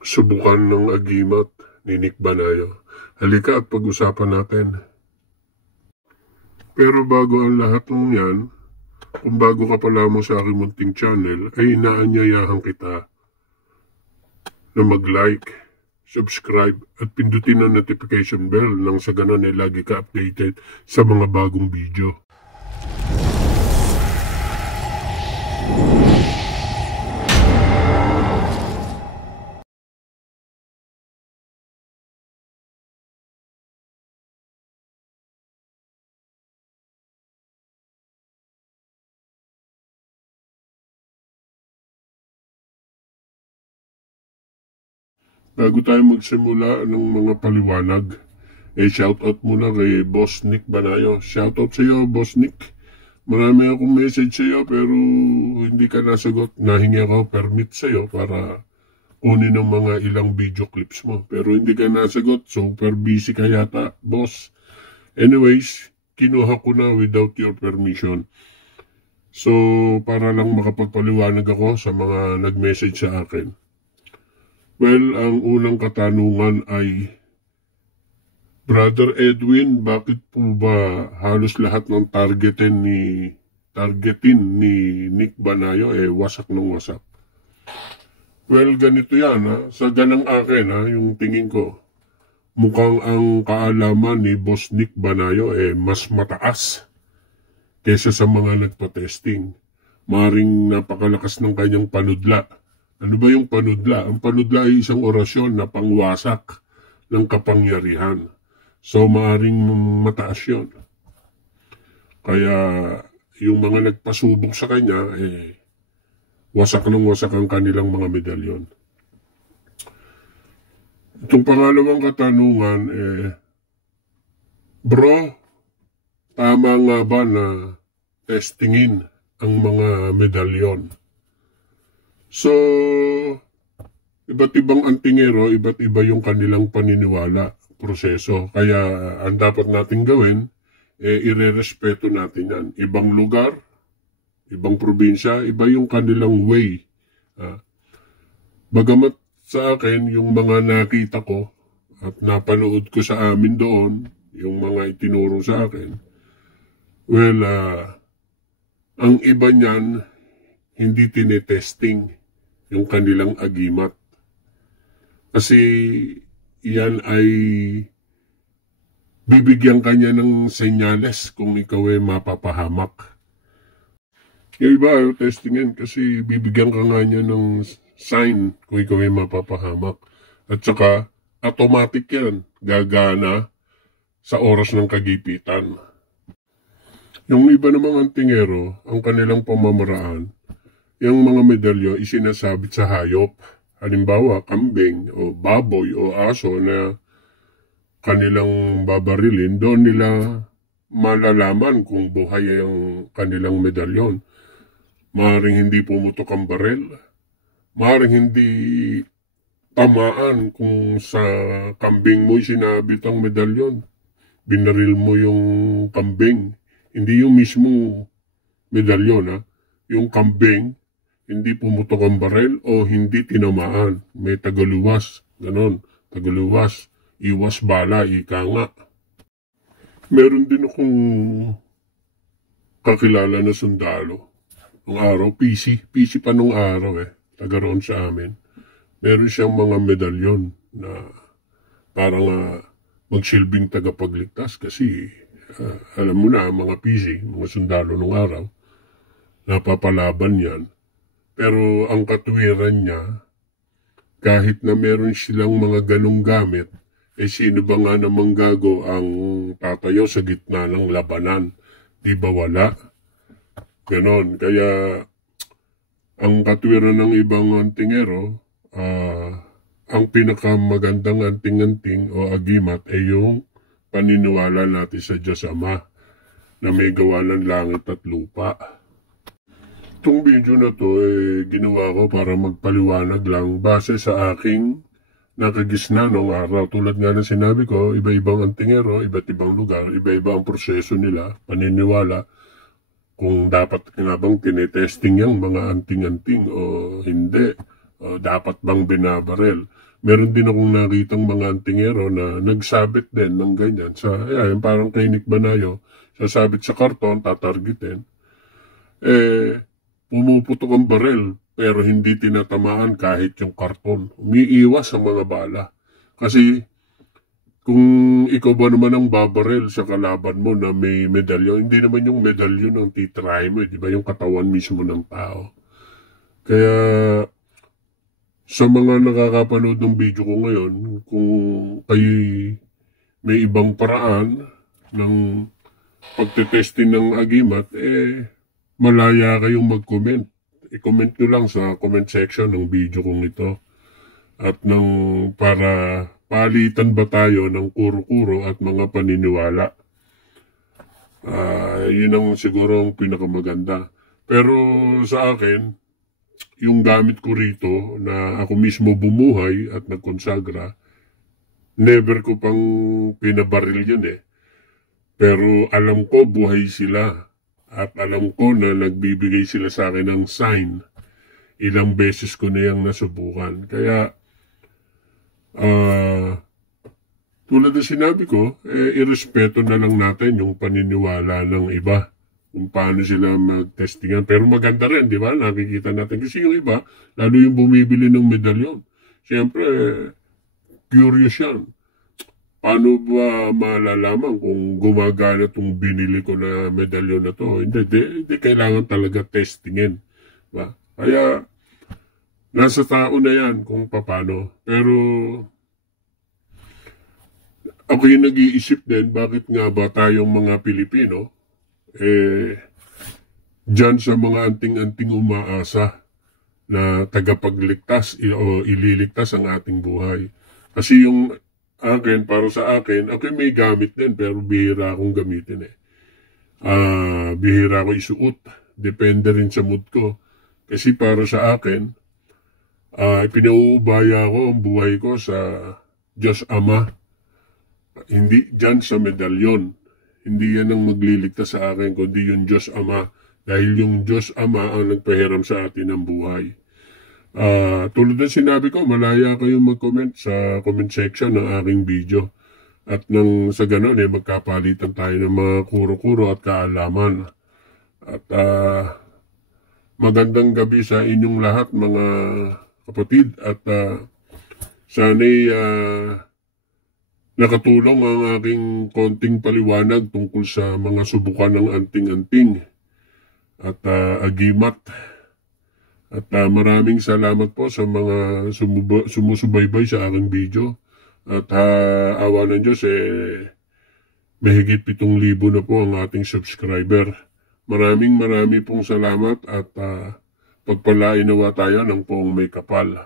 Subukan ng agimat ni Nick Banayo. Halika at pag-usapan natin. Pero bago ang lahat ng yan, kung bago ka pa lamang sa aking munting channel, ay inaanyayahan kita na mag-like, subscribe at pindutin ang notification bell nang sa ganon ay lagi ka updated sa mga bagong video. Bago tayo magsimula ng mga paliwanag, shoutout muna kay Boss Nick Banayo. Shoutout sa iyo, Boss Nick. Marami akong message sa iyo pero hindi ka nasagot. Nahingi ako permit sa iyo para kunin ng mga ilang video clips mo. Pero hindi ka nasagot. Super busy ka yata, boss. Anyways, kinuha ko na without your permission. So, para lang makapagpaliwanag ako sa mga nag-message sa akin. Well, ang unang katanungan ay, Brother Edwin, bakit po ba halos lahat ng targetin ni Nick Banayo wasak ng wasak? Well, ganito yan ha. Sa ganang akin ha, yung tingin ko, mukhang ang kaalaman ni Boss Nick Banayo mas mataas kesa sa mga nagpa-testing. Maring napakalakas ng kanyang panudla. Ano ba yung panudla? Ang panudla ay isang orasyon na pangwasak ng kapangyarihan. So, maaring mataas yun. Kaya, yung mga nagpasubok sa kanya, wasak ng wasak ang kanilang mga medalyon. Itong pangalawang katanungan, bro, tama nga ba na testingin ang mga medalyon? So, iba't ibang antingero, iba't iba yung kanilang paniniwala, proseso. Kaya ang dapat natin gawin, irerespeto natin yan. Ibang lugar, ibang probinsya, iba yung kanilang way. Bagamat sa akin, yung mga nakita ko at napanood ko sa amin doon, yung mga itinuro sa akin, well, ang iba niyan, hindi tinetesting yung kanilang agimat. Kasi yan ay bibigyan kanya ng senyales kung ikaw ay mapapahamak. Yung iba ay testingin kasi bibigyan ka nga niya ng sign kung ikaw ay mapapahamak. At saka automatic yan, gagana sa oras ng kagipitan. Yung iba namang antingero, ang kanilang pamamaraan, yung mga medalyo isinasabit sa hayop. Halimbawa, kambing o baboy o aso na kanilang babarilin, doon nila malalaman kung buhay ang kanilang medalyon. Maaaring hindi pumutok ang barel. Maaaring hindi tamaan kung sa kambing mo sinabit ang medalyon. Binaril mo yung kambing. Hindi yung mismo medalyon ha. Yung kambing, hindi pumutok ang barel o hindi tinamaan. May tagaluwas. Ganon. Tagaluwas. Iwas bala. Ika nga. Meron din akong kakilala na sundalo. Nung araw, PC pa nung araw taga roon sa amin. Meron siyang mga medalyon na parang magsilbing tagapagligtas kasi alam mo na, mga PC, mga sundalo nung araw, napapalaban yan. Pero ang katwiran niya, kahit na meron silang mga ganong gamit, sino ba nga namang gago ang tatayo sa gitna ng labanan? Di ba wala? Ganon. Kaya, ang katwiran ng ibang antingero, ang pinakamagandang anting-anting o agimat ay yung paniniwala natin sa Diyos Ama na may gawa ng langit at lupa. Itong video na to ginawa ko para magpaliwanag lang base sa aking nakagisna noong araw. Tulad nga ng sinabi ko, iba-ibang antingero, iba't ibang lugar, iba-iba ang proseso nila, paniniwala, kung dapat nga bang tinetesting yung mga anting-anting o hindi, o dapat bang binabarel. Meron din akong nakitang mga antingero na nagsabit din ng ganyan. Yung parang kay Nick Banayo, sasabit sa karton, tatargetin. Pumuputok ang barel, pero hindi tinatamaan kahit yung karton. Umiiwas ang mga bala. Kasi, kung ikaw ba naman ang babarel sa kalaban mo na may medalyon, hindi naman yung medalyon ang titry mo, di ba? Yung katawan mismo ng tao. Kaya, sa mga nakakapanood ng video ko ngayon, kung kayo may ibang paraan ng pagtetesting ng agimat, malaya kayong mag-comment. I-comment nyo lang sa comment section ng video kong ito. At para palitan ba tayo ng kuro-kuro at mga paniniwala. Yun ang siguro ang pinakamaganda. Pero sa akin, yung gamit ko rito na ako mismo bumuhay at nagkonsagra, never ko pang pinabaril yun Pero alam ko buhay sila at alam ko na nagbibigay sila sa akin ng sign. Ilang beses ko na yung nasubukan. Kaya, tulad na sinabi ko, irespeto na lang natin yung paniniwala ng iba. Kung paano sila mag-testingan. Pero maganda rin, di ba? Nakikita natin. Kasi yung iba, lalo yung bumibili ng medalyon. Siyempre, curious yan. Paano ba malalaman kung gumagana itong binili ko na medalyon na to? Hindi kailangan talaga testingin. Diba? Kaya, nasa tao na yan kung paano. Pero, ako yung nag-iisip din, bakit nga ba tayong mga Pilipino, dyan sa mga anting-anting umaasa na tagapagligtas o ililigtas ang ating buhay. Kasi yung akin, para sa akin, ako may gamit din pero bihira akong gamitin bihira ako isuot. Depende rin sa mood ko. Kasi para sa akin, ipinaubaya ko ang buhay ko sa Diyos Ama. Hindi dyan sa medalyon. Hindi yan ang magliligtas sa akin, kundi yung Diyos Ama. Dahil yung Diyos Ama ang nagpahiram sa atin ng buhay. Tulad ng sinabi ko, malaya kayong mag-comment sa comment section ng aking video. At sa ganon, magkapalitan tayo ng mga kuro-kuro at kaalaman. At magandang gabi sa inyong lahat, mga kapatid. At sana'y nakatulong ang aking konting paliwanag tungkol sa mga subukan ng anting-anting at agimat. At maraming salamat po sa mga sumusubaybay sa aking video. At awa ng Diyos, mahigit 7,000 na po ang ating subscriber. Marami pong salamat at pagpalain nawa tayo ng poong may kapal.